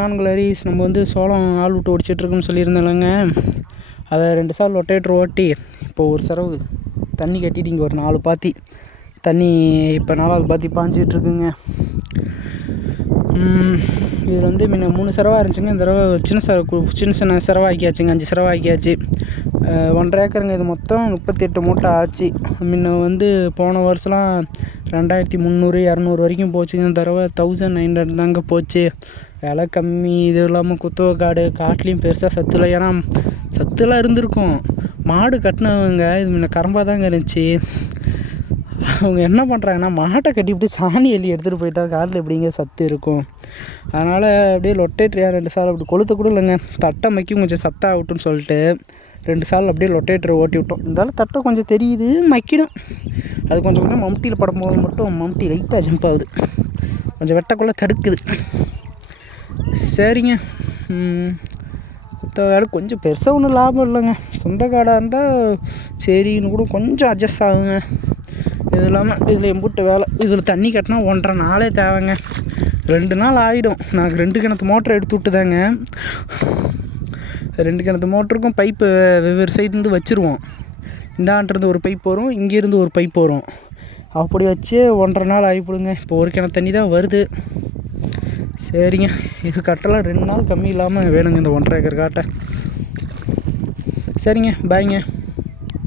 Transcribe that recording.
நான்குலரிஸ் நம்ம வந்து சோளம் ஆள் விட்டு ஒடிச்சிட்ருக்குன்னு சொல்லியிருந்தேன்லங்க. அதை 2 சால் ரொட்டேட்ரு ஓட்டி இப்போ ஒரு சரவு தண்ணி கட்டிட்டு இங்கே ஒரு 4 பாத்தி தண்ணி இப்போ 4வது பாத்தி பாஞ்சிகிட்ருக்குங்க. இதில் வந்து முன்ன 3 சரவாக இருந்துச்சுங்க. இந்த தடவை சின்ன சரவா ஆக்கியாச்சுங்க. 5 சரவா ஆக்கியாச்சு. 1.5 ஏக்கருங்க. இது மொத்தம் 38 மூட்டை ஆச்சு. முன்ன வந்து போன வருஷம்லாம் 2300 200 வரைக்கும் போச்சுங்க. இந்த தடவை 1900 தாங்க போச்சு. விலை கம்மி. இது இல்லாமல் குத்தவ காட்டுலேயும் பெருசாக சத்து இல்லை. ஏன்னா சத்துலாம் இருந்திருக்கும். மாடு கட்டினவங்க இது முன்ன கரம்பாக தாங்க இருந்துச்சு. அவங்க என்ன பண்ணுறாங்கன்னா மாட்டை கட்டிவிட்டு சாணி எள்ளி எடுத்துகிட்டு போயிட்டா காட்டில் எப்படிங்க சத்து இருக்கும். அதனால் அப்படியே லொட்டேட்ரியாக 2 சால் அப்படி கொளுத்த கூட இல்லைங்க. தட்டை மைக்கும் கொஞ்சம் சத்தாகட்டும்னு சொல்லிட்டு 2 சால் அப்படியே லொட்டேட்டரை ஓட்டி விட்டோம். இருந்தாலும் தட்டை கொஞ்சம் தெரியுது, மைக்கணும். அது கொஞ்சம் மம்டியில் படும்போது மட்டும் மம்டி லைட்டாக ஜம்ப் ஆகுது. கொஞ்சம் வெட்டக்குள்ளே தடுக்குது. சரிங்க. குத்தவ கொஞ்சம் பெருசாக ஒன்றும் லாபம் இல்லைங்க. சொந்த காடாக இருந்தால் சரின்னு கூட கொஞ்சம் அட்ஜஸ்ட் ஆகுங்க. இது இல்லாமல் இதில் எம்புட்டு வேலை. இதில் தண்ணி கட்டினா 1.5 நாளே தேவைங்க. 2 நாள் ஆகிடும். நாங்கள் 2 கிணத்து மோட்டரை எடுத்து விட்டுதாங்க. 2 கிணத்து மோட்டருக்கும் பைப்பு வெவ்வேறு சைட்லேருந்து வச்சுருவோம். இந்தாண்டிருந்து ஒரு பைப் வரும், இங்கேருந்து ஒரு பைப் வரும். அப்படி வச்சு 1.5 நாள் ஆகிப்படுங்க. இப்போ ஒரு கிணத்து தண்ணி தான் வருது. சரிங்க. இது கட்டலாம் 2 நாள் கம்மி இல்லாமல் வேணுங்க இந்த 1.5 ஏக்கர் காட்டை. சரிங்க, பாய்ங்க.